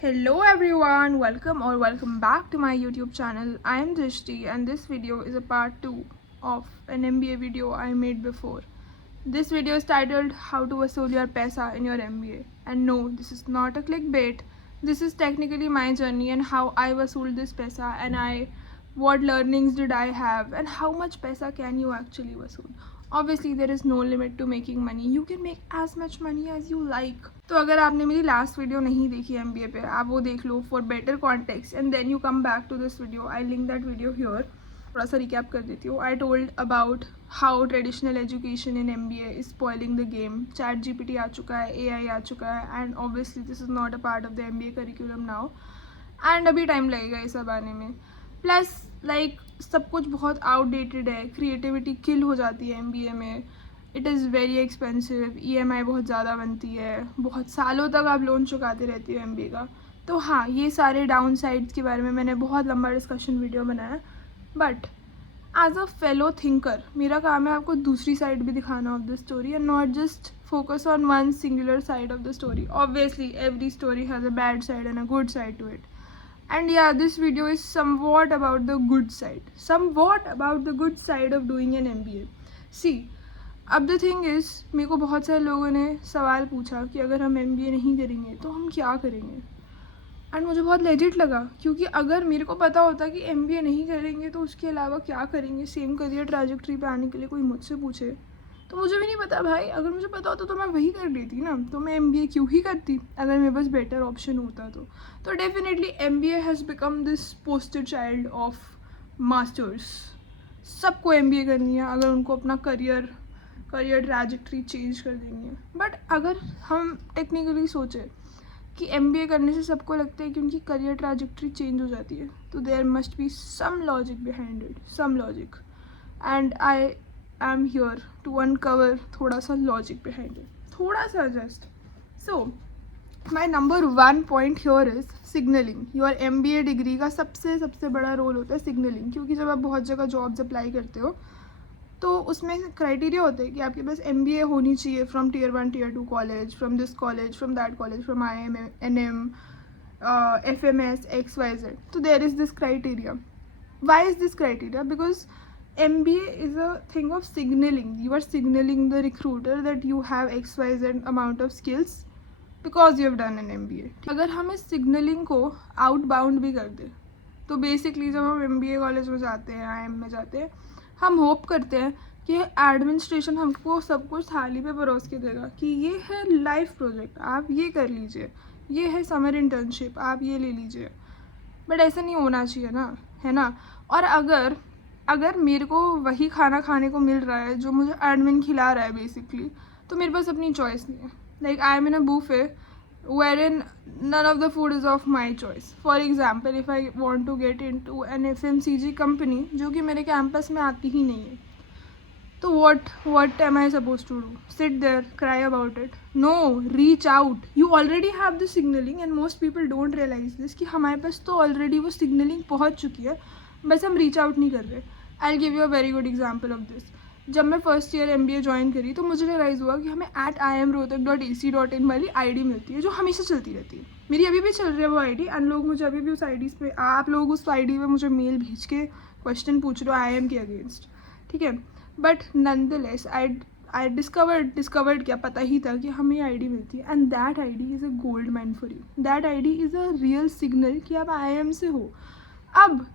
Hello everyone, welcome back to my YouTube channel. I am Drishti and this video is a part 2 of an MBA video I made before. This video is titled How to Vasool Your Paisa in Your MBA. And no, this is not a clickbait. This is technically my journey and how I vasooled this paisa and what learnings did I have and how much paisa can you actually vasool. Obviously there is no limit to making money. You can make as much money as you like. तो अगर आपने मेरी last video नहीं देखी MBA पे, आप वो देख लो for better context and then you come back to this video. I link that video here. थोड़ा सा रिकैप कर देती हूँ. I told about how traditional education in MBA is spoiling the game. ChatGPT आ चुका है, AI आ चुका है and obviously this is not a part of the MBA curriculum now and अभी टाइम लगेगा ये सब आने में. प्लस सब कुछ बहुत आउटडेटेड है. क्रिएटिविटी किल हो जाती है MBA में. It is very expensive. EMI बहुत ज़्यादा बनती है. बहुत सालों तक आप लोन चुकाते रहती हो MBA का. तो हाँ, ये सारे डाउन साइड्स के बारे में मैंने बहुत लंबा डिस्कशन वीडियो बनाया. But as a fellow thinker मेरा काम है आपको दूसरी साइड भी दिखाना of the story and not just focus on one singular side of the story. Obviously every story has a bad side and a good side to it. And yeah, this video is somewhat about the good side. Somewhat about the good side of doing an MBA. See, अब the thing is, मेरे को बहुत सारे लोगों ने सवाल पूछा कि अगर हम MBA नहीं करेंगे तो हम क्या करेंगे. एंड मुझे बहुत लेजिट लगा क्योंकि अगर मेरे को पता होता कि MBA नहीं करेंगे तो उसके अलावा क्या करेंगे सेम करियर ट्रैजेक्टरी पे आने के लिए कोई मुझसे पूछे तो मुझे भी नहीं पता भाई. अगर मुझे पता होता तो मैं वही कर लेती ना. तो मैं MBA क्यों ही करती अगर मेरे पास बेटर ऑप्शन होता तो definitely MBA has become this poster child of masters. सबको MBA करनी है अगर उनको अपना करियर ट्रैजेक्टरी चेंज कर देनी है. बट अगर हम टेक्निकली सोचें कि MBA करने से सबको लगता है कि उनकी करियर ट्रैजेक्टरी चेंज हो जाती है तो there must be some logic behind it, some logic. And I am here to uncover थोड़ा सा लॉजिक बिहाइंड इट, थोड़ा सा just. So my number 1 point here is signalling. Your MBA degree का सबसे बड़ा रोल होता है सिग्नलिंग. क्योंकि जब आप बहुत जगह जॉब्स अप्लाई करते हो तो उसमें क्राइटेरिया होता है कि आपके पास MBA होनी चाहिए from Tier 1 Tier 2 college, from this college, from that college, from IIM, NM, FMS, XYZ. तो there is this criteria. Why is this criteria? Because MBA is a thing of signaling. You are signaling the recruiter that you have XYZ amount of skills because you have done an MBA. अगर हम इस signaling को outbound भी कर दें तो basically जब हम MBA कॉलेज में जाते हैं, IIM में जाते हैं, हम होप करते हैं कि एडमिनिस्ट्रेशन हमको सब कुछ थाली पे परोस के देगा कि ये है लाइफ प्रोजेक्ट, आप ये कर लीजिए, ये है समर इंटर्नशिप, आप ये ले लीजिए. बट ऐसा नहीं होना चाहिए ना, है ना. और अगर मेरे को वही खाना खाने को मिल रहा है जो मुझे एडमिन खिला रहा है बेसिकली, तो मेरे पास अपनी चॉइस नहीं है. Like I am in a buffet wherein none of the food is of my choice. For example, if I want to get into an FMCG company जो कि मेरे कैंपस में आती ही नहीं है, तो what am I supposed to do? Sit there, cry about it? No, reach out. You already have the signaling and most people don't realize this कि हमारे पास तो already वो signaling पहुँच चुकी है, बस हम reach out नहीं कर रहे. I'll give you a very good example of this. जब मैं फर्स्ट ईयर MBA ज्वाइन करी तो मुझे रियलाइज़ हुआ कि हमें @iamrohtak.ac.in वाली ID मिलती है जो हमेशा चलती रहती है. मेरी अभी भी चल रही है वो ID एंड लोग मुझे अभी भी उस ID पे, आप लोग उस ID पे मुझे मेल भेज के क्वेश्चन पूछ रहे हो IIM के अगेंस्ट, ठीक है. बट नॉनदलेस आई डिस्कवर्ड क्या पता ही था कि हमें ID मिलती है and that ID is a gold mine for you. That ID is a real signal कि आप IIM से हो. अब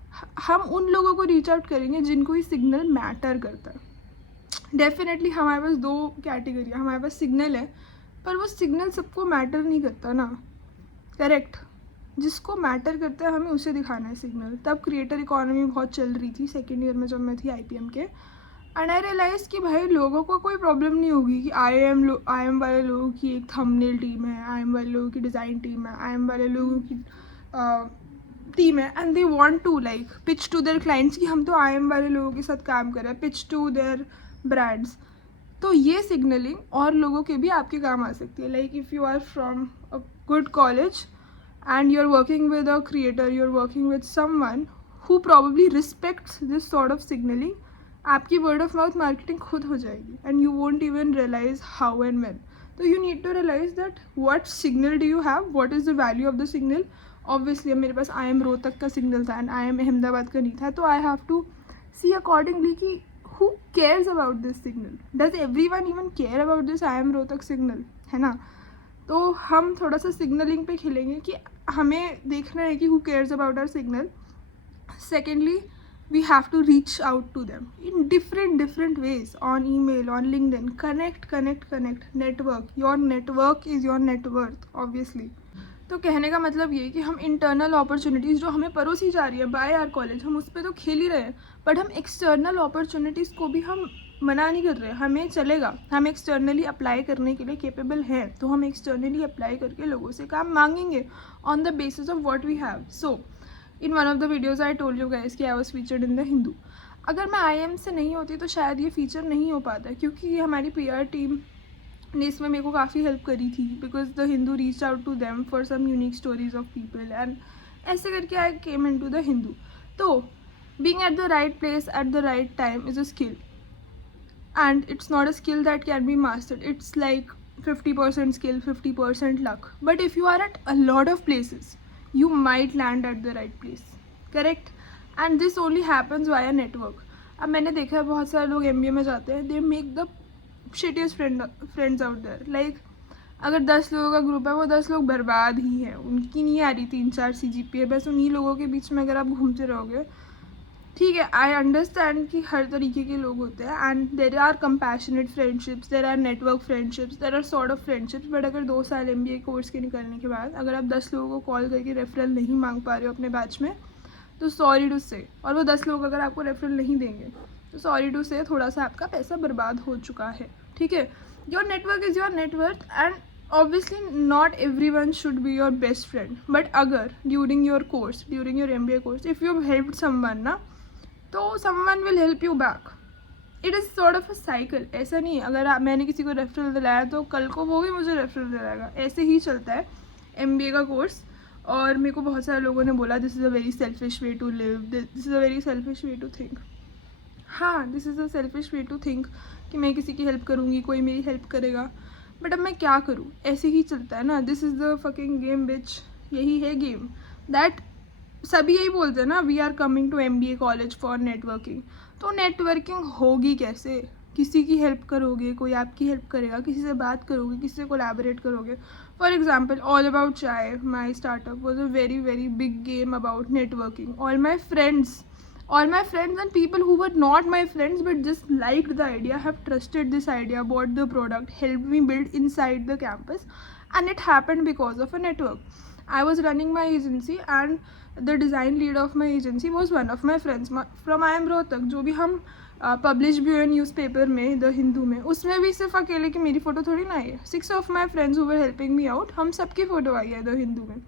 हम उन लोगों को रीच आउट करेंगे जिनको ये सिग्नल मैटर करता है. डेफिनेटली हमारे पास 2 कैटेगरी है. हमारे पास सिग्नल है पर वो सिग्नल सबको मैटर नहीं करता ना, करेक्ट. जिसको मैटर करता है हमें उसे दिखाना है सिग्नल. तब क्रिएटर इकोनॉमी बहुत चल रही थी सेकेंड ईयर में जब मैं थी IPM के. एंड आई रियलाइज़ कि भाई लोगों को कोई प्रॉब्लम नहीं होगी कि IIM वाले लोगों की एक थंबनेल टीम है, IIM वाले लोगों की डिज़ाइन टीम है, IIM वाले लोगों की टीम है and they want to like pitch to their clients कि हम तो IIM वाले लोगों के साथ काम कर रहे हैं, पिच टू देयर ब्रांड्स. तो ये सिग्नलिंग और लोगों के भी आपके काम आ सकती है. Like if you are from a good college and you are working with a creator, you are working with someone who probably respects this sort of signalling, आपकी वर्ड ऑफ माउथ मार्केटिंग खुद हो जाएगी and you won't even realise how and when. तो you need to realise that what signal do you have, what is the value of the signal. Obviously अब मेरे पास I am Rohtak का signal था and I M Ahmedabad का नहीं था, तो I have to see accordingly कि who cares about this signal, does everyone even care about this I am Rohtak signal, है ना. तो हम थोड़ा सा सिग्नलिंग पे खेलेंगे कि हमें देखना है कि who cares about our signal. Secondly, we have to reach out to them in different ways, on email, on LinkedIn. Connect. Network, your network is your net worth, obviously. तो कहने का मतलब ये कि हम इंटरनल अपॉर्चुनिटीज़ जो हमें परोसी जा रही है बाय आर कॉलेज, हम उस पर तो खेल ही रहे हैं, बट हम एक्सटर्नल अपॉर्चुनिटीज़ को भी हम मना नहीं कर रहे. हमें चलेगा, हम एक्सटर्नली अप्लाई करने के लिए केपेबल हैं, तो हम एक्सटर्नली अप्लाई करके लोगों से काम मांगेंगे on the basis of what we have. So in one of the videos I told you guys कि I was featured in the Hindu. अगर मैं IIM से नहीं होती तो शायद ये फीचर नहीं हो पाता, क्योंकि हमारी PR टीम ने इसमें मेरे को काफ़ी हेल्प करी थी, because the Hindu reach out to them for some unique stories of people and ऐसे करके I came in to the Hindu. तो being at the right place at the right time is a skill, and it's not a skill that can be mastered. It's like 50% skill, 50% luck. But if you are at a lot of places, you might land at the right place, correct? And this only happens via network. अब मैंने देखा है बहुत सारे लोग MBA में जाते हैं, they make the shittiest friends out there. Like अगर 10 लोगों का ग्रुप है, वो 10 लोग बर्बाद ही हैं, उनकी नहीं आ रही 3-4 CGPA. बस उन्हीं लोगों के बीच में अगर आप घूमते रहोगे, ठीक है, आई अंडरस्टैंड कि हर तरीके के लोग होते हैं and there are compassionate friendships, there are network friendships, there are sort of friendships. But अगर 2 साल MBA कोर्स के निकलने के बाद अगर आप 10 लोगों को कॉल करके रेफरल नहीं मांग पा रहे हो अपने बैच में, तो सॉरी टू से, और वो 10 लोग अगर आपको रेफरल नहीं देंगे तो सॉरी टू से, थोड़ा सा आपका पैसा बर्बाद हो चुका है, ठीक है. Your network is your net worth and obviously not everyone should be your best friend, but अगर during your course, during your MBA course, if you have helped someone ना, तो someone will help you back. It is sort of a cycle. ऐसा नहीं अगर मैंने किसी को referral दिलाया तो कल को वो भी मुझे रेफरल दिलाएगा. ऐसे ही चलता है MBA का कोर्स. और मेरे को बहुत सारे लोगों ने बोला this is a very selfish way to live, this is a very selfish way to think. हाँ, this is a selfish way to think कि मैं किसी की हेल्प करूँगी, कोई मेरी हेल्प करेगा, बट अब मैं क्या करूँ, ऐसे ही चलता है ना. This is the fucking game bitch. यही है गेम. दैट सभी यही बोलते हैं ना, we are coming to MBA college for networking. तो नेटवर्किंग होगी कैसे? किसी की हेल्प करोगे, कोई आपकी हेल्प करेगा, किसी से बात करोगे, किसी से कोलैबोरेट करोगे. फॉर एग्जाम्पल, ऑल अबाउट चाय, my startup was a very very big game about networking. All my friends and people who were not my friends but just liked the idea, have trusted this idea, bought the product, helped me build inside the campus, and it happened because of a network. I was running my agency and the design lead of my agency was one of my friends from I am Rohtak. जो भी हम publish भी हुए newspaper में, the Hindu में, उसमें भी सिर्फ अकेले की मेरी फ़ोटो थोड़ी ना आई है. 6 of my friends who were helping me out, हम सबकी फ़ोटो आई है द हिंदू में.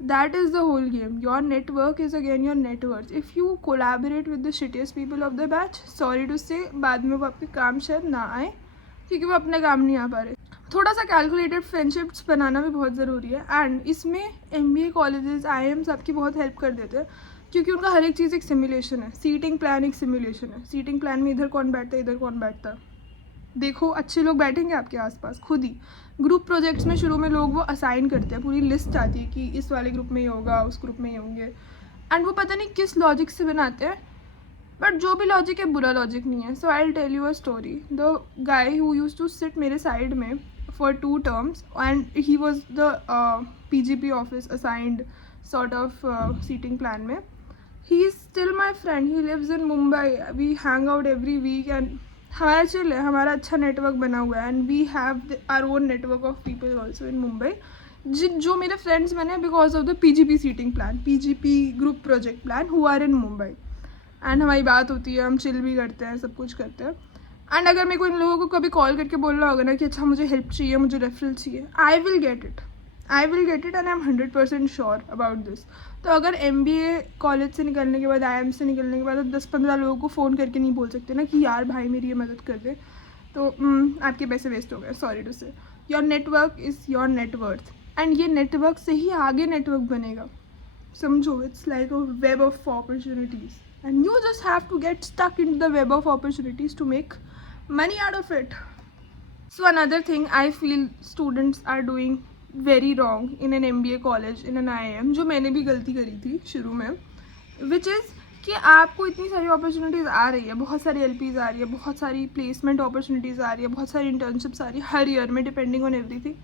That is the whole game. Your network is again your net worth. If you collaborate with the shittiest people of the batch, sorry to say, बाद में वो आपके काम शायद ना आए क्योंकि वो अपने काम नहीं आ पा रहे. थोड़ा सा कैलकुलेटेड फ्रेंडशिप्स बनाना भी बहुत ज़रूरी है. एंड इसमें MBA कॉलेजेस, IIMs आपकी बहुत हेल्प कर देते हैं क्योंकि उनका हर एक चीज़ एक सिमुलेशन है. सीटिंग प्लान एक सिमुलेशन है. सीटिंग प्लान में इधर कौन बैठता है, इधर कौन बैठता है, देखो अच्छे लोग बैठेंगे आपके आसपास खुद ही. ग्रुप प्रोजेक्ट्स में शुरू में लोग वो असाइन करते हैं, पूरी लिस्ट आती है कि इस वाले ग्रुप में ही होगा, उस ग्रुप में ही होंगे, एंड वो पता नहीं किस लॉजिक से बनाते हैं, बट जो भी लॉजिक है बुरा लॉजिक नहीं है. So I will tell you a story. The guy who used to sit मेरे साइड में for 2 terms and he was the PGP office assigned sort of seating plan में. He is still my friend. He lives in Mumbai. We hang out every weekend हमारा chill है, हमारा अच्छा network बना हुआ है. And we have our own network of people also in Mumbai, जो मेरे फ्रेंड्स बने because of the PGP seating plan, PGP group project plan, who are in Mumbai. And हमारी बात होती है, हम चिल भी करते हैं, सब कुछ करते हैं. एंड अगर मेरे को इन लोगों को कभी कॉल करके बोलना होगा ना कि अच्छा मुझे हेल्प चाहिए, मुझे रेफरल चाहिए, I will get it and I M 100% sure about this. तो अगर MBA कॉलेज से निकलने के बाद, IIM से निकलने के बाद आप 10-15 लोगों को फ़ोन करके नहीं बोल सकते ना कि यार भाई मेरी ये मदद कर दे, तो आपके पैसे वेस्ट हो गए. Sorry to say. Your network is your net worth and ये नेटवर्क से ही आगे नेटवर्क बनेगा. समझो, it's like a web of opportunities and you just have to get stuck in the web of opportunities to make money out of it. So another thing I feel students are doing very wrong in an MBA college, in an IIM, जो मैंने भी गलती करी थी शुरू में, which is कि आपको इतनी सारी अपॉर्चुनिटीज़ आ रही है, बहुत सारी LPs आ रही है, बहुत सारी प्लेसमेंट अपॉर्चुनिटीज़ आ रही है, बहुत सारी इंटर्नशिप्स आ रही है हर ईयर में डिपेंडिंग ऑन एवरीथिंग,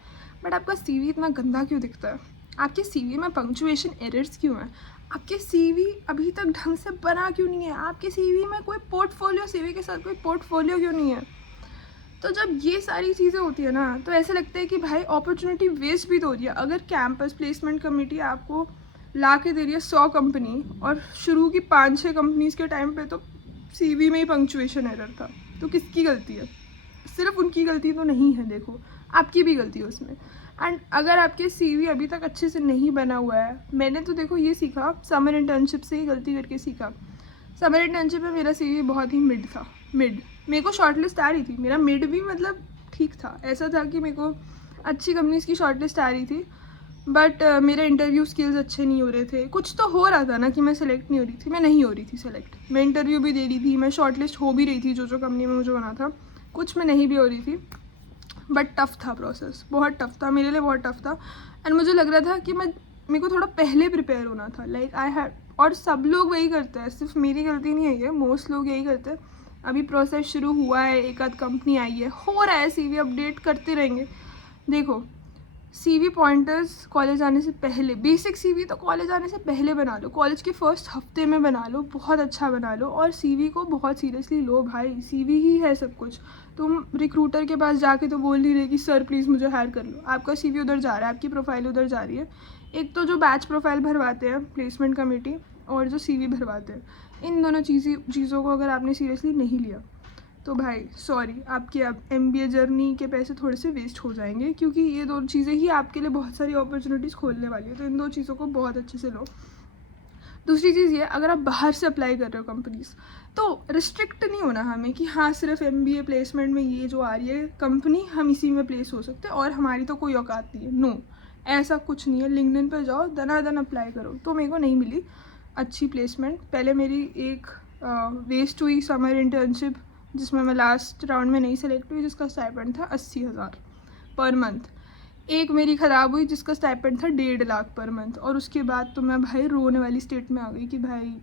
बट आपका CV इतना गंदा क्यों दिखता है? आपके CV में पंक्चुएशन एरर्स क्यों हैं? आपके CV अभी तक ढंग से बना क्यों नहीं है? आपके CV में कोई पोर्टफोलियो, CV के साथ कोई पोर्टफोलियो क्यों नहीं है? तो जब ये सारी चीज़ें होती है ना, तो ऐसे लगता है कि भाई अपॉर्चुनिटी वेस्ट भी तो हो रही है। अगर कैंपस प्लेसमेंट कमेटी आपको ला के दे रही है 100 कंपनी, और शुरू की 5-6 कंपनीज़ के टाइम पे तो CV में ही पंक्चुएशन एरर था, तो किसकी गलती है? सिर्फ उनकी गलती तो नहीं है, देखो आपकी भी गलती है उसमें। एंड अगर आपके CV अभी तक अच्छे से नहीं बना हुआ है, मैंने तो देखो ये सीखा समर इंटर्नशिप से ही गलती करके सीखा। समर इंटर्नशिप में मेरा CV बहुत ही मिड था, मिड। मेरे को शॉर्ट लिस्ट आ रही थी, मेरा मिड भी मतलब ठीक था, ऐसा था कि मेरे को अच्छी कंपनीज़ की शॉर्ट लिस्ट आ रही थी, बट मेरे इंटरव्यू स्किल्स अच्छे नहीं हो रहे थे। कुछ तो हो रहा था ना कि मैं सेलेक्ट नहीं हो रही थी, मैं नहीं हो रही थी सेलेक्ट। मैं इंटरव्यू भी दे रही थी, मैं शॉर्ट लिस्ट हो भी रही थी जो कंपनी में मुझे बना था, कुछ में नहीं भी हो रही थी, बट टफ़ था प्रोसेस, बहुत टफ़ था मेरे लिए, बहुत टफ़ था। एंड मुझे लग रहा था कि मेरे को थोड़ा पहले प्रिपेयर होना था, लाइक आई हैड, और सब लोग वही करते हैं, सिर्फ मेरी गलती नहीं है ये, मोस्ट लोग यही करते हैं। अभी प्रोसेस शुरू हुआ है, एक आध कंपनी आई है, हो रहा है, CV अपडेट करते रहेंगे। देखो CV पॉइंटर्स कॉलेज आने से पहले, बेसिक CV तो कॉलेज आने से पहले बना लो, कॉलेज के फर्स्ट हफ्ते में बना लो, बहुत अच्छा बना लो, और CV को बहुत सीरियसली लो भाई, CV ही है सब कुछ। तुम रिक्रूटर के पास जाके तो बोल नहीं रहे कि सर प्लीज़ मुझे हायर कर लो, आपका CV उधर जा रहा है, आपकी प्रोफाइल उधर जा रही है। एक तो जो बैच प्रोफाइल भरवाते हैं प्लेसमेंट कमेटी, और जो CV भरवाते हैं, इन दोनों चीज़ों को अगर आपने सीरियसली नहीं लिया तो भाई सॉरी, आपकी अब MBA जर्नी के पैसे थोड़े से वेस्ट हो जाएंगे, क्योंकि ये दो चीज़ें ही आपके लिए बहुत सारी अपॉर्चुनिटीज़ खोलने वाली है। तो इन दो चीज़ों को बहुत अच्छे से लो। दूसरी चीज़ ये, अगर आप बाहर से अप्लाई कर रहे हो कंपनीज़, तो रिस्ट्रिक्ट नहीं होना हमें कि हाँ सिर्फ MBA प्लेसमेंट में ये जो आ रही है कंपनी, हम इसी में प्लेस हो सकते हैं और हमारी तो कोई औकात नहीं है। नो, ऐसा कुछ नहीं है। लिंक्डइन पर जाओ, दनादन अप्लाई करो। तो मेरे को नहीं मिली अच्छी प्लेसमेंट। पहले मेरी एक वेस्ट हुई समर इंटर्नशिप, जिसमें मैं लास्ट राउंड में नहीं सेलेक्ट हुई, जिसका स्टाइपेंड था 80,000 पर मंथ। एक मेरी ख़राब हुई जिसका स्टाइपेंड था 1.5 लाख पर मंथ। और उसके बाद तो मैं भाई रोने वाली स्टेट में आ गई कि भाई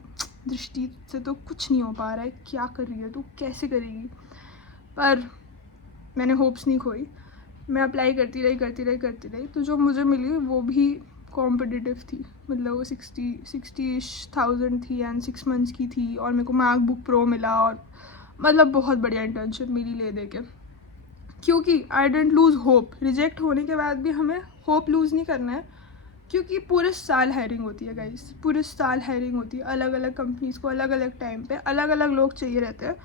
दृष्टि से तो कुछ नहीं हो पा रहा है, क्या कर रही है तू, कैसे करेगी। पर मैंने होप्स नहीं खोई, मैं अप्लाई करती रही। तो जो मुझे मिली वो भी कॉम्पिटिटिव थी, मतलब वो 60,000 थी एंड 6 मंथ्स की थी, और मेरे को मैकबुक प्रो मिला, और मतलब बहुत बढ़िया इंटर्नशिप मिली ले दे के। क्योंकि आई डेंट लूज़ होप, रिजेक्ट होने के बाद भी हमें होप लूज़ नहीं करना है, क्योंकि पूरे साल हायरिंग होती है गाइस, पूरे साल हायरिंग होती है। अलग अलग कंपनीज़ को अलग अलग टाइम पे अलग अलग लोग चाहिए रहते हैं।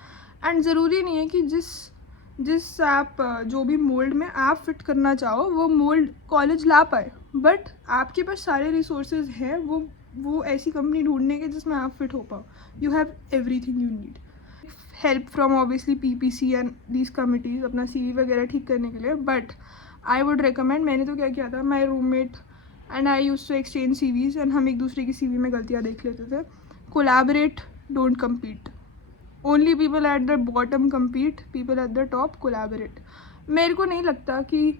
एंड ज़रूरी नहीं है कि जिस आप जो भी मोल्ड में आप फिट करना चाहो वो मोल्ड कॉलेज ला पाए, बट आपके पास सारे रिसोर्सेज हैं वो ऐसी कंपनी ढूंढने के जिसमें आप फिट हो पाओ। You have everything you need. Help from obviously PPC and these committees अपना CV वगैरह ठीक करने के लिए, बट आई वुड रिकमेंड, मैंने तो क्या किया था, my roommate and I used to exchange CVs, and हम एक दूसरे की CV में गलतियाँ देख लेते थे। Collaborate, don't compete. Only people at the bottom compete, people at the top collaborate. मेरे को नहीं लगता कि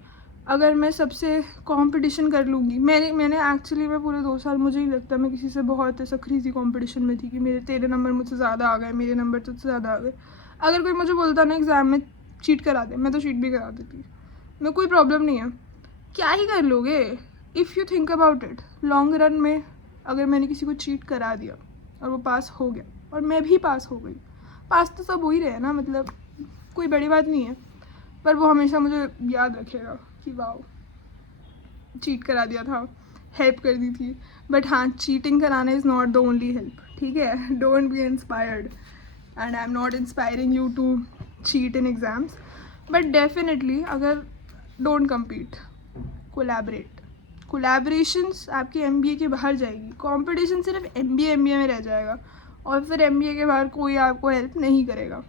अगर मैं सबसे कंपटीशन कर लूँगी, मैंने एक्चुअली मैं पूरे 2 साल मुझे नहीं लगता मैं किसी से बहुत ऐसा क्रेजी कंपटीशन में थी कि तेरे नंबर मुझसे ज़्यादा आ गए, मेरे नंबर तुझसे ज़्यादा आ गए। अगर कोई मुझे बोलता ना एग्ज़ाम में चीट करा दे, मैं तो चीट भी करा देती, मैं कोई प्रॉब्लम नहीं है। क्या ही कर लोगे if you think about it. Long run में अगर मैंने किसी को चीट करा दिया और वो पास हो गया और मैं भी पास हो गई, पास तो सब हो ही रहे ना, मतलब कोई बड़ी बात नहीं है, पर वो हमेशा मुझे याद रखेगा कि वाओ चीट करा दिया था, हेल्प कर दी थी। बट हाँ, चीटिंग कराना is not the only help, ठीक है। Don't be inspired, and I am not inspiring you to cheat in exams, but definitely अगर डोंट कम्पीट, कोलैबोरेट। कोलैबोरेशंस आपकी MBA के बाहर जाएगी, कंपटीशन सिर्फ MBA में रह जाएगा, और फिर MBA के बाहर कोई आपको हेल्प नहीं करेगा।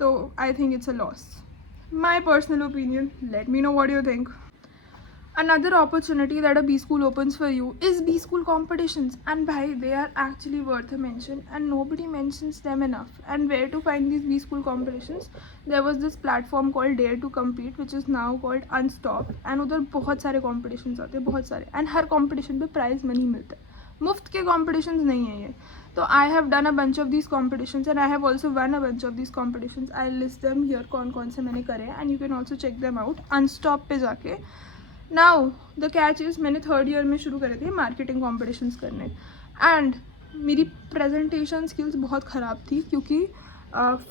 तो I think it's a loss, my personal opinion. Let me know what you think. Another opportunity that a B school opens for you is B school competitions, and bhai, they are actually worth a mention and nobody mentions them enough. And where to find these B school competitions? There was this platform called Dare to Compete, which is now called Unstop, and उधर बहुत सारे competitions आते हैं, बहुत सारे, and her competition पे prize money मिलता है. मुफ्त के competitions नहीं है ये. तो I have done a bunch of these competitions and I have also won a bunch of these competitions. I'll list them here कौन कौन से मैंने करे, and you can also check them out Unstop पे जाके. नाउ द कैच इज़, मैंने 3rd year में शुरू करे थे मार्केटिंग कॉम्पिटिशन्स करने, एंड मेरी प्रेजेंटेशन स्किल्स बहुत ख़राब थी क्योंकि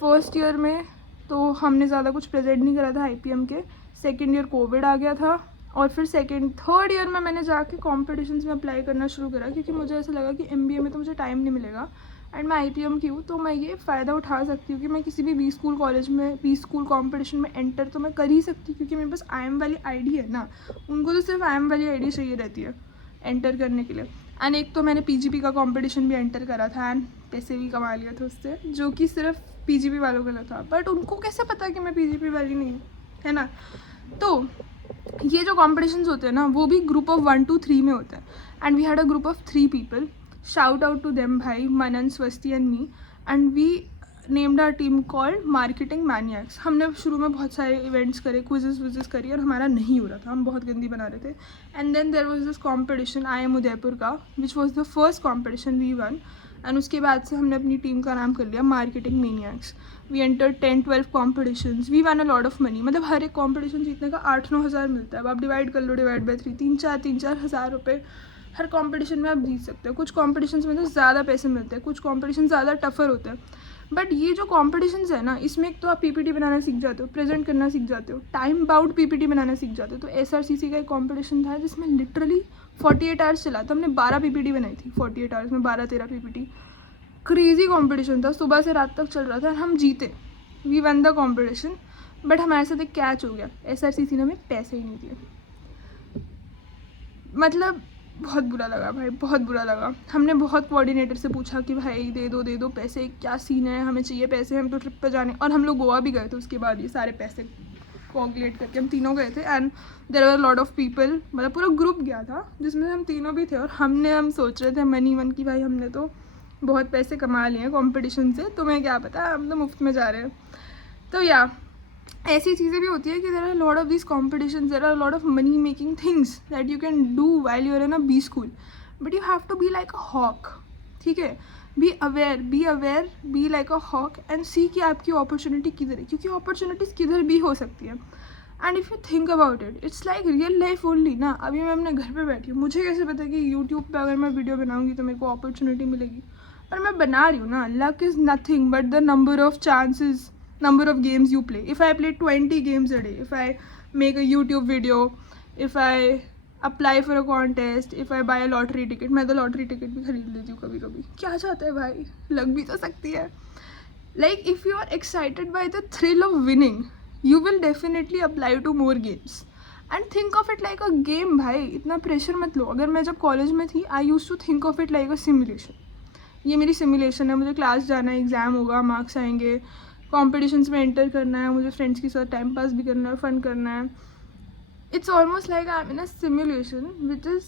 1st ईयर में तो हमने ज़्यादा कुछ प्रेजेंट नहीं करा था IPM के. 2nd ईयर कोविड आ गया था, और फिर 3rd ईयर में मैंने जाके कॉम्पिटिशन्स में अप्लाई करना शुरू करा क्योंकि मुझे ऐसा लगा कि MBA में तो मुझे टाइम नहीं मिलेगा, एंड मैं IPM की हूँ तो मैं ये फ़ायदा उठा सकती हूँ कि मैं किसी भी B स्कूल कॉलेज में B स्कूल कॉम्पिटिशन में एंटर तो मैं कर ही सकती हूँ क्योंकि मेरे पास IM वाली ID है ना. उनको तो सिर्फ IM वाली ID चाहिए रहती है एंटर करने के लिए. एंड एक तो मैंने PGP का कॉम्पिटिशन भी एंटर करा था एंड पैसे भी कमा लिया था उससे, जो कि सिर्फ PGP वालों के लिए था. बट उनको कैसे पता कि मैं PGP वाली नहीं हूँ, है ना. तो ये जो कॉम्पिटिशन्स होते हैं ना, वो भी ग्रुप ऑफ 1 to 3 में होता है, and we had a group of 3 people. Shout out to them bhai, Manan, Swasti and me, and we named our team called Marketing Maniacs. हमने शुरू में बहुत सारे इवेंट्स करे, क्विजेस विजेस करी, और हमारा नहीं हो रहा था, हम बहुत गंदी बना रहे थे. And then there was this competition IM Udaipur का, which was the first competition we won, and उसके बाद से हमने अपनी टीम का नाम कर लिया marketing maniacs. We enter 10-12 competitions, we won a lot of money. मतलब हर एक कॉम्पिटिशन जीतने का 8-9 हज़ार मिलता है. अब आप डिवाइड कर लो, डिवाइड बाई 3, 3-4 हज़ार रुपये हर कंपटीशन में आप जीत सकते हो. कुछ कॉम्पिटिशन्स में तो ज़्यादा पैसे मिलते हैं, कुछ कॉम्पिटिशन ज़्यादा टफर होते हैं. बट ये जो कॉम्पिटिशन्स है ना, इसमें एक तो आप PPT बनाना सीख जाते हो, प्रेजेंट करना सीख जाते हो, टाइम बाउंड PPT बनाना सीख जाते हो. तो SRCC का एक कॉम्पिटिशन था जिसमें लिटरली 48 आवर्स चला था. हमने 12 PPT बनाई थी 48 आवर्स में, 12-13 PPT. क्रेजी कॉम्पिटिशन था, सुबह से रात तक चल रहा था. हम जीते, we won the competition. But हमारे साथ एक कैच हो गया, SRCC ने हमें पैसे ही नहीं दिए. मतलब बहुत बुरा लगा भाई, बहुत बुरा लगा. हमने बहुत कोऑर्डिनेटर से पूछा कि भाई दे दो पैसे, क्या सीन है, हमें चाहिए पैसे, हम तो ट्रिप पर जाने. और हम लोग गोवा भी गए थे उसके बाद, ये सारे पैसे कोऑर्डिनेट करके हम तीनों गए थे. And there were lot of people, मतलब पूरा ग्रुप गया था जिसमें हम तीनों भी थे. और हम सोच रहे थे मन कि भाई हमने तो बहुत पैसे कमा लिए हैं कॉम्पिटिशन से, तुम्हें क्या पता, हम तो मुफ्त में जा रहे हैं. तो या ऐसी चीज़ें भी होती है कि there are lot of this competitions, there are lot of money making things that you can do while you are in a B school. But you have to be like a hawk, ठीक है. Be aware, be like a hawk and see कि आपकी opportunity किधर है, क्योंकि opportunities किधर भी हो सकती है. And if you think about it, it's like real life only ना. अभी मैं अपने घर पे बैठी हूँ, मुझे कैसे पता कि यूट्यूब पे अगर मैं वीडियो बनाऊँगी तो मेरे को अपॉर्चुनिटी मिलेगी, पर मैं बना रही हूँ ना. Luck is nothing but the number of chances, number of games you play. If I play 20 games a day, if I make a YouTube video, if I apply for a contest, if I buy a lottery ticket, मैं तो lottery ticket भी खरीद लेती हूँ कभी कभी. क्या चाहते हैं भाई, लग भी तो सकती है. Like if you are excited by the thrill of winning, you will definitely apply to more games and think of it like a game. भाई इतना प्रेशर मत लो. अगर मैं जब कॉलेज में थी, I used to think of it like a simulation. ये मेरी सिमुलेशन है, मुझे क्लास जाना है, एग्ज़ाम होगा, मार्क्स आएंगे, कॉम्पिटिशन्स में एंटर करना है, मुझे फ्रेंड्स के साथ टाइम पास भी करना है, फन करना है. It's almost like I am in a simulation which is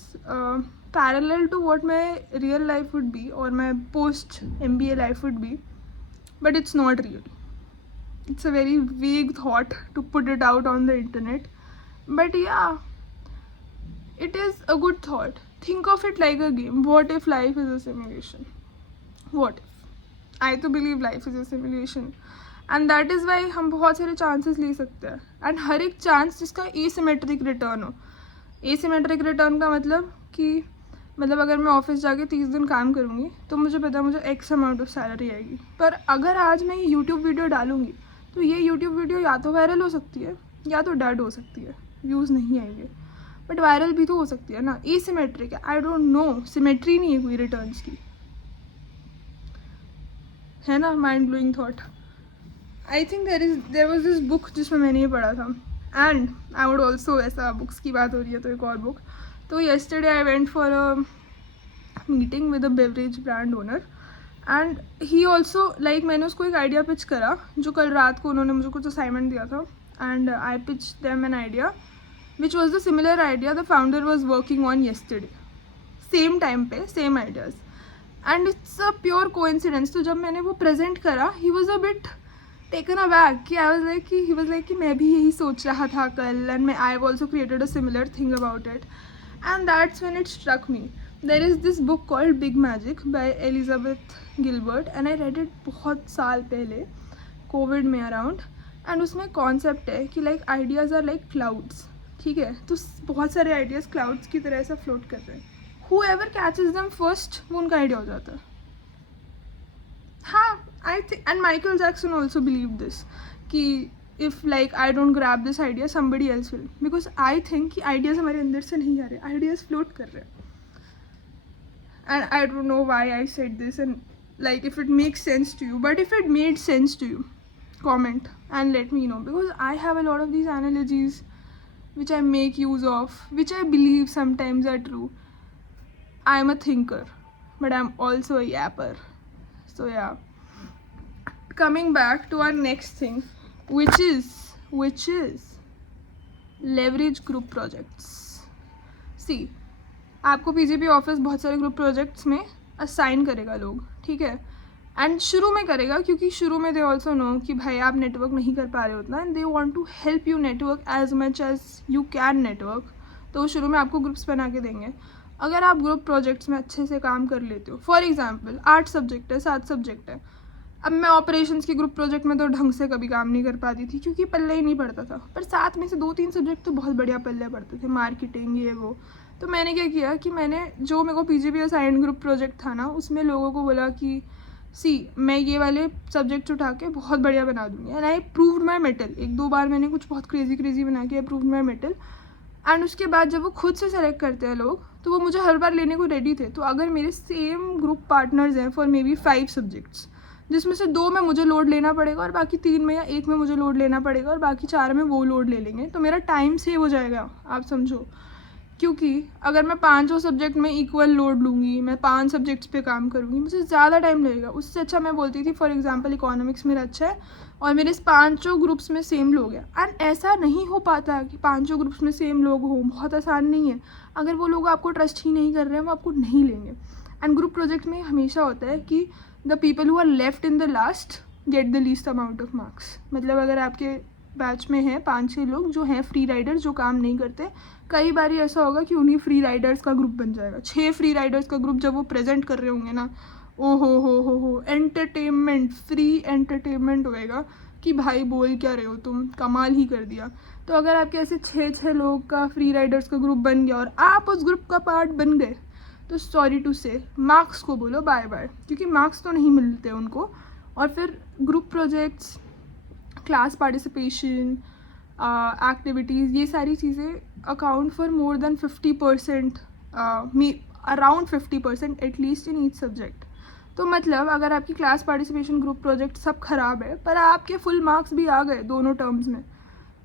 parallel to what my real life would be और my post MBA life would be, but it's not real. It's a very vague thought to put it out on the internet, but yeah it is a good thought. Think of it like a game. What if life is a simulation? What if? I to believe life is a simulation. And that is why हम बहुत सारे chances ले सकते हैं. And हर एक chance जिसका asymmetric return हो. Asymmetric return का मतलब कि अगर मैं ऑफिस जाके 30 दिन काम करूँगी तो मुझे पता है मुझे X अमाउंट ऑफ सैलरी आएगी. पर अगर आज मैं ये YouTube वीडियो डालूँगी तो ये YouTube वीडियो या तो वायरल हो सकती है या तो डेड हो सकती है, व्यूज़ नहीं आएंगे. बट वायरल भी तो हो सकती है ना. एसिमेट्रिक है, आई डोंट नो, सिमेट्री नहीं है कोई रिटर्न्स की, है ना. Mind blowing thought. I think there was this book जिसमें मैंने ये पढ़ा था. एंड आई वुड ऑल्सो, ऐसा बुक्स की बात हो रही है तो एक और बुक. तो yesterday I went for a meeting with a beverage brand owner and he also like, मैंने उसको एक आइडिया पिच करा जो कल रात को उन्होंने मुझे कुछ असाइनमेंट दिया था. And I pitch them an idea which was the similar idea the founder was working on yesterday. Same time पे same ideas. And it's a pure coincidence. तो जब मैंने वो present करा, he was a bit taken aback. कि he was like कि मैं भी यही सोच रहा था कल, and I've also created a similar thing about it. And that's when it struck me. There is this book called Big Magic by Elizabeth Gilbert, and I read it बहुत साल पहले, कोविड में अराउंड. एंड उसमें concept है कि like ideas are like clouds. ठीक है, तो बहुत सारे आइडियाज़ क्लाउड्स की तरह ऐसा फ्लोट कर रहे हैं. whoever catches them first वो उनका आइडिया हो जाता है. हाँ, I think, and Michael Jackson also believe this कि if like I don't grab this idea somebody else will, because I think कि आइडियाज़ हमारे अंदर से नहीं आ रहे, आइडियाज़ फ्लोट कर रहे हैं. And I don't know why I said this, and like if it makes sense to you, but if it made sense to you, comment and let me know, because I have a lot of these analogies which I make use of, which I believe sometimes are true. I am a thinker, but I'm also a yapper. So yeah, coming back to our next thing, which is leverage group projects. See, आपको PGP office बहुत सारे group projects में assign करेगा लोग, ठीक है, and शुरू में करेगा क्योंकि शुरू में दे ऑल्सो नो कि भाई आप नेटवर्क नहीं कर पा रहे उतना, and they want to help you network as much as you can network. तो वो शुरू में आपको ग्रुप्स बना के देंगे. अगर आप ग्रुप प्रोजेक्ट्स में अच्छे से काम कर लेते हो, फॉर एग्जांपल 8 सब्जेक्ट है, 7 सब्जेक्ट है. अब मैं ऑपरेशंस के ग्रुप प्रोजेक्ट में तो ढंग से कभी काम नहीं कर पाती थी क्योंकि पल्ले ही नहीं पड़ता था, पर 7 में से 2-3 सब्जेक्ट तो बहुत बढ़िया पल्ले पड़ते थे, मार्केटिंग ये वो. तो मैंने क्या किया कि मैंने जो मेरे को PGP असाइंड ग्रुप प्रोजेक्ट था ना, उसमें लोगों को बोला कि मैं ये वाले सब्जेक्ट्स उठा के बहुत बढ़िया बना दूँगी. And I proved my metal. 1-2 बार मैंने कुछ बहुत क्रेजी बना के आई प्रूव्ड माई मेटल. एंड उसके बाद जब वो खुद से सेलेक्ट करते हैं लोग, तो वो मुझे हर बार लेने को रेडी थे. तो अगर मेरे सेम ग्रुप पार्टनर्स हैं फॉर मे बी 5 सब्जेक्ट्स, जिसमें से 2 में मुझे लोड लेना पड़ेगा और बाकी 3 में या 1 में मुझे लोड लेना पड़ेगा और बाकी 4 में वो लोड ले लेंगे, तो मेरा टाइम सेव हो जाएगा. आप समझो, क्योंकि अगर मैं 5 सब्जेक्ट में इक्वल लोड लूँगी, मैं 5 सब्जेक्ट्स पे काम करूँगी, मुझे ज़्यादा टाइम लगेगा. उससे अच्छा मैं बोलती थी फॉर एग्जांपल इकोनॉमिक्स मेरा अच्छा है और मेरे इस 5 ग्रुप्स में सेम लोग हैं. एंड ऐसा नहीं हो पाता कि 5 ग्रुप्स में सेम लोग हों, बहुत आसान नहीं है. अगर वो लोग आपको ट्रस्ट ही नहीं कर रहे हैं, वो आपको नहीं लेंगे. एंड ग्रुप प्रोजेक्ट में हमेशा होता है कि the people who are left in the last get the least amount of marks. मतलब अगर आपके बैच में हैं 5-6 लोग जो हैं फ्री राइडर्स, जो काम नहीं करते, कई बार ऐसा होगा कि उन्हीं फ्री राइडर्स का ग्रुप बन जाएगा. 6 फ्री राइडर्स का ग्रुप जब वो प्रेजेंट कर रहे होंगे ना, ओ हो एंटरटेनमेंट, फ्री एंटरटेनमेंट होएगा कि भाई बोल क्या रहे हो तुम, कमाल ही कर दिया. तो अगर आपके ऐसे 6 लोग का फ्री राइडर्स का ग्रुप बन गया और आप उस ग्रुप का पार्ट बन गए, तो सॉरी टू से मार्क्स को बोलो बाय बाय, क्योंकि मार्क्स तो नहीं मिलते उनको. और फिर group projects, class participation, activities, ये सारी चीज़ें account for more than 50%, around 50% at least in each subject. तो मतलब अगर आपकी क्लास पार्टिसिपेशन, ग्रुप प्रोजेक्ट सब ख़राब है पर आपके फुल मार्क्स भी आ गए दोनों टर्म्स में,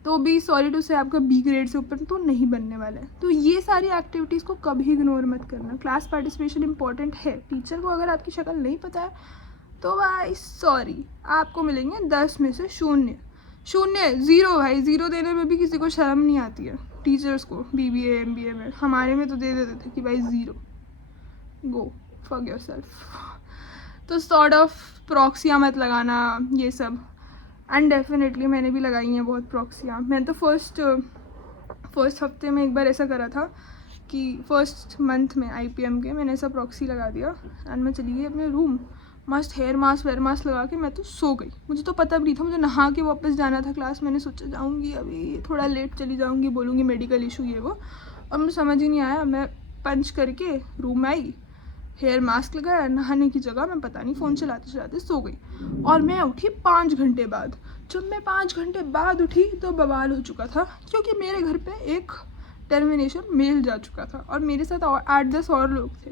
तो भी सॉरी टू से आपका B ग्रेड से ऊपर तो नहीं बनने वाला है. तो ये सारी एक्टिविटीज़ को कभी इग्नोर मत करना. क्लास पार्टिसिपेशन इंपॉर्टेंट है. टीचर को अगर आपकी शक्ल नहीं पता है तो भाई सॉरी, आपको मिलेंगे 10 में से 0, 0 भाई. 0 देने में भी किसी को शर्म नहीं आती है. टीचर्स को BBA MBA में, हमारे में तो दे देते थे कि भाई 0, गो फक योरसेल्फ. तो सॉर्ट ऑफ प्रॉक्सियाँ मत लगाना ये सब. एंड डेफिनेटली मैंने भी लगाई हैं बहुत प्रॉक्सियाँ. मैंने तो फर्स्ट हफ्ते में एक बार ऐसा करा था कि फर्स्ट मंथ में IPM के मैंने ऐसा प्रॉक्सी लगा दिया एंड मैं चली गई अपने रूम, मस्त हेयर मास्क लगा के मैं तो सो गई. मुझे तो पता भी नहीं था, मुझे नहा के वापस जाना था क्लास. मैंने सोचा जाऊँगी अभी थोड़ा लेट चली जाऊँगी, बोलूँगी मेडिकल इशू ये वो, और मुझे समझ ही नहीं आया. मैं पंच करके रूम में आई, हेयर मास्क लगाया, नहाने की जगह मैं पता नहीं फ़ोन चलाते सो गई. और मैं उठी 5 घंटे बाद. जब मैं 5 घंटे बाद उठी तो बवाल हो चुका था, क्योंकि मेरे घर पे एक टर्मिनेशन मेल जा चुका था और मेरे साथ 8-10 और लोग थे.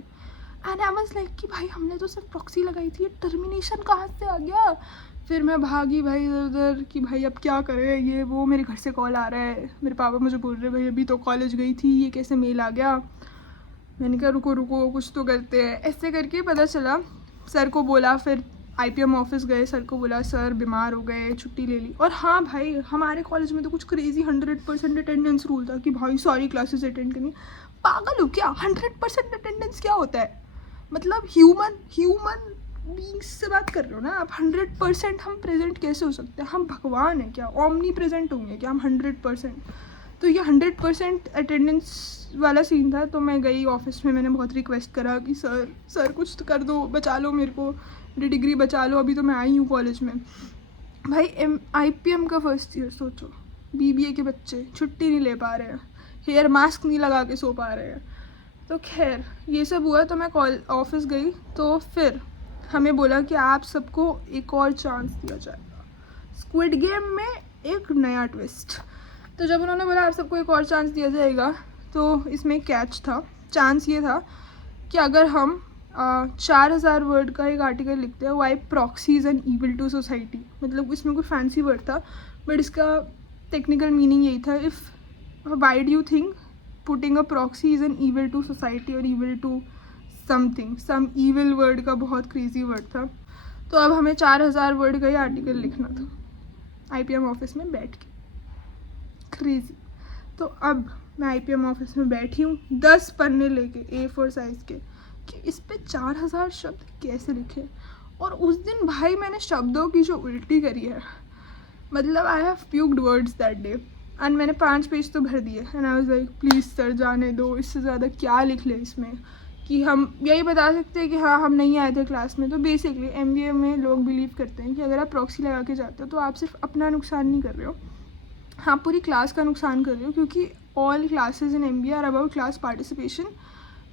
एंड आई वाज लाइक कि भाई हमने तो सिर्फ प्रॉक्सी लगाई थी, टर्मिनेशन कहाँ से आ गया. फिर मैं भागी भाई इधर उधर कि भाई अब क्या करें ये वो. मेरे घर से कॉल आ रहा है, मेरे पापा मुझे बोल रहे भाई अभी तो कॉलेज गई थी, ये कैसे मेल आ गया. मैंने कहा रुको कुछ तो करते हैं. ऐसे करके पता चला, सर को बोला, फिर IPM ऑफिस गए, सर को बोला सर बीमार हो गए, छुट्टी ले ली। और हाँ भाई, हमारे कॉलेज में तो कुछ क्रेजी 100% अटेंडेंस रूल था कि भाई सारी क्लासेस अटेंड करनी। पागल हो क्या? 100% अटेंडेंस क्या होता है? मतलब ह्यूमन बींग्स से बात कर रहे हो ना आप। 100% हम प्रेजेंट कैसे हो सकते हैं? हम भगवान हैं क्या? ओमनी प्रेजेंट होंगे क्या हम 100%? तो ये 100% अटेंडेंस वाला सीन था। तो मैं गई ऑफिस में, मैंने बहुत रिक्वेस्ट करा कि सर कुछ तो कर दो, बचा लो मेरे को, मेरी डिग्री बचा लो, अभी तो मैं आई हूँ कॉलेज में। भाई IPM का फर्स्ट ईयर सोचो, BBA के बच्चे छुट्टी नहीं ले पा रहे हैं, हेयर मास्क नहीं लगा के सो पा रहे हैं। तो खैर ये सब हुआ, तो मैं ऑफिस गई। तो फिर हमें बोला कि आप सबको एक और चांस दिया जाएगा, स्क्विड गेम में एक नया ट्विस्ट। तो जब उन्होंने बोला आप सबको एक और चांस दिया जाएगा, तो इसमें कैच था। चांस ये था कि अगर हम 4000 वर्ड का एक आर्टिकल लिखते हैं, why proxy is an evil to society. मतलब इसमें कोई फैंसी वर्ड था, बट इसका टेक्निकल मीनिंग यही था। Why do you think putting a proxy is an evil to society और evil to something, some evil word का बहुत क्रेजी वर्ड था। तो अब हमें 4000 वर्ड का ही आर्टिकल लिखना था IPM ऑफिस में बैठ के। क्रेजी। तो अब मैं IPM ऑफिस में बैठी हूँ 10 पन्ने लेके A4 साइज़ के, कि इस पे 4000 शब्द कैसे लिखे। और उस दिन भाई मैंने शब्दों की जो उल्टी करी है, मतलब I have puked words that day. And मैंने 5 पेज तो भर दिए। And I was like please sir जाने दो, इससे ज़्यादा क्या लिख ले इसमें, कि हम यही बता सकते हैं कि हाँ हम नहीं आए थे क्लास में। तो बेसिकली MBA में लोग बिलीव करते हैं कि अगर आप प्रॉक्सी लगा के जाते हो तो आप सिर्फ अपना नुकसान नहीं कर रहे हो, हाँ पूरी क्लास का नुकसान कर रहे हो। क्योंकि all classes in MBA are about class participation,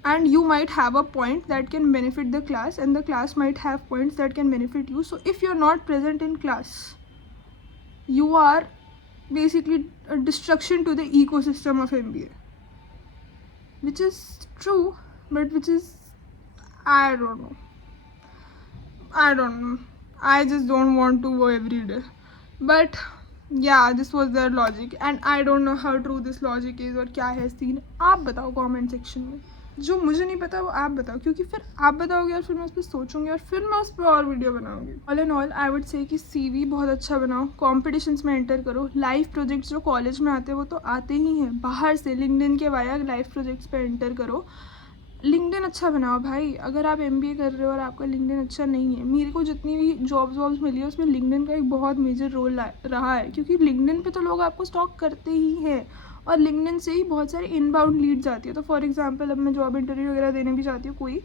and you might have a point that can benefit the class and the class might have points that can benefit you. So if you're not present in class, you are basically a destruction to the ecosystem of MBA, which is true, but which is, I don't know, I just don't want to go every day. But yeah, this was their logic and I don't know how true this logic is। और क्या है scene, आप बताओ comment section में। जो मुझे नहीं पता वो आप बताओ, क्योंकि फिर आप बताओगे और फिर मैं उस पर सोचूंगी और फिर मैं उस पर और वीडियो बनाऊंगी। All and all I would से कि CV बहुत अच्छा बनाओ, कॉम्पिटिशन्स में एंटर करो, लाइव प्रोजेक्ट्स जो कॉलेज में आते हैं वो तो आते ही हैं, बाहर से लिंक्डइन के वाया लाइव प्रोजेक्ट्स पे एंटर करो। लिंक्डइन अच्छा बनाओ भाई। अगर आप MBA कर रहे हो और आपका लिंक्डइन अच्छा नहीं है, मेरे को जितनी भी जॉब्स मिली है उसमें लिंक्डइन का एक बहुत मेजर रोल रहा है, क्योंकि लिंक्डइन पे तो लोग आपको स्टॉक करते ही हैं और लिंक्डइन से ही बहुत सारे इनबाउंड लीड्स आती है। तो फॉर एग्जांपल अब मैं जॉब इंटरव्यू वगैरह देने भी जाती हूँ कोई,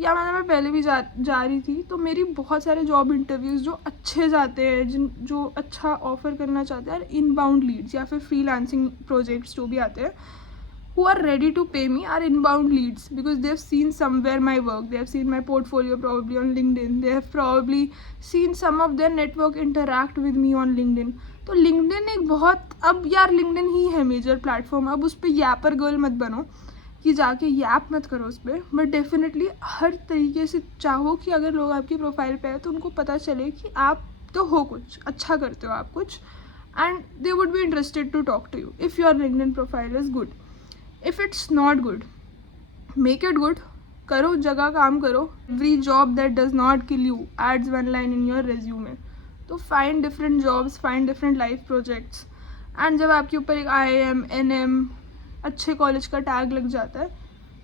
या मैं पहले भी जा रही थी, तो मेरी बहुत सारे जॉब इंटरव्यूज़ जो अच्छे जाते हैं, जो अच्छा ऑफर करना चाहते हैं, इनबाउंड लीड्स या फिर फ्रीलांसिंग प्रोजेक्ट्स जो भी आते हैं, who are ready to pay me are inbound leads because they have seen somewhere my work, they have seen my portfolio probably on LinkedIn, they have probably seen some of their network interact with me on LinkedIn। तो LinkedIn एक बहुत, अब यार LinkedIn ही है major platform. अब उस पर यैपर girl मत बनो कि जाके यैप मत करो उस पर, बट डेफिनेटली हर तरीके से चाहो कि अगर लोग आपकी प्रोफाइल पे आए तो उनको पता चले कि आप तो हो कुछ अच्छा करते हो आप कुछ, and they would be interested to talk to you if your LinkedIn profile is good. If it's not good, make it good, करो जगह काम करो। Every job that does not kill you adds 1 line in your resume. तो find different jobs, find different life projects, and जब आपके ऊपर एक IIM NM अच्छे कॉलेज का टैग लग जाता है,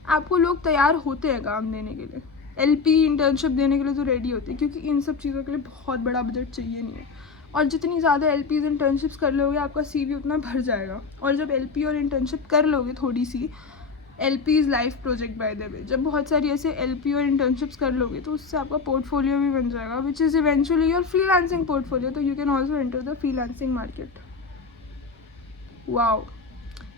आपको लोग तैयार होते हैं काम देने के लिए। LP इंटर्नशिप देने के लिए तो रेडी होते हैं, क्योंकि इन सब चीज़ों के लिए बहुत बड़ा बजट चाहिए नहीं है। और जितनी ज़्यादा LPs इंटर्नशिप्स कर लोगे आपका CV उतना भर जाएगा। और जब LP और इंटर्नशिप कर लोगे थोड़ी सी, LPs life project by the way, जब बहुत सारी ऐसे LP और इंटर्नशिप्स कर लोगे तो उससे आपका पोर्टफोलियो भी बन जाएगा, which is eventually your freelancing portfolio. तो you can also enter the freelancing market. Wow.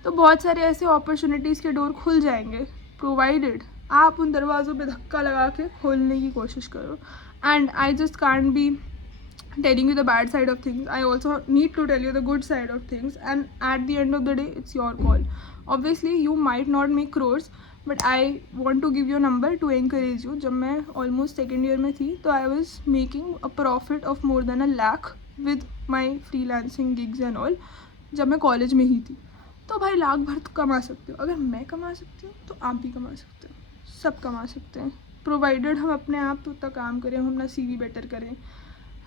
तो बहुत सारे ऐसे अपॉर्चुनिटीज़ के डोर खुल जाएंगे, प्रोवाइडेड आप उन दरवाज़ों पे धक्का लगा के खोलने की कोशिश करो। And I just can't be telling you the bad side of things, I also need to tell you the good side of things, and at the end of the day it's your call. Obviously you might not make crores, but I want to give you a number to encourage you। जब मैं almost second year में थी तो I was making a profit of more than 1 lakh with my freelancing gigs and all, जब मैं college में ही थी। तो भाई लाख भर तो कमा सकते हो। अगर मैं कमा सकती हूँ तो आप भी कमा सकते हो, सब कमा सकते हैं। प्रोवाइडेड हम अपने आप तक काम करें, हम अपना CV बेटर करें,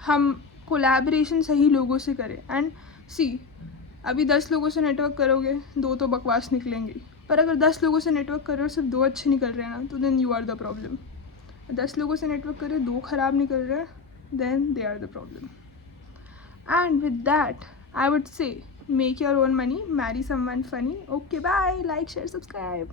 हम कोलैबोरेशन सही लोगों से करें. एंड सी, अभी 10 लोगों से नेटवर्क करोगे, 2 तो बकवास निकलेंगे. पर अगर 10 लोगों से नेटवर्क करो और सिर्फ 2 अच्छे निकल रहे हैं ना, तो then you are the problem. 10 लोगों से नेटवर्क करें, 2 ख़राब निकल रहे हैं, then they are the problem. And with that I would say, make your own money, marry someone funny. Okay, bye. Like, share, subscribe.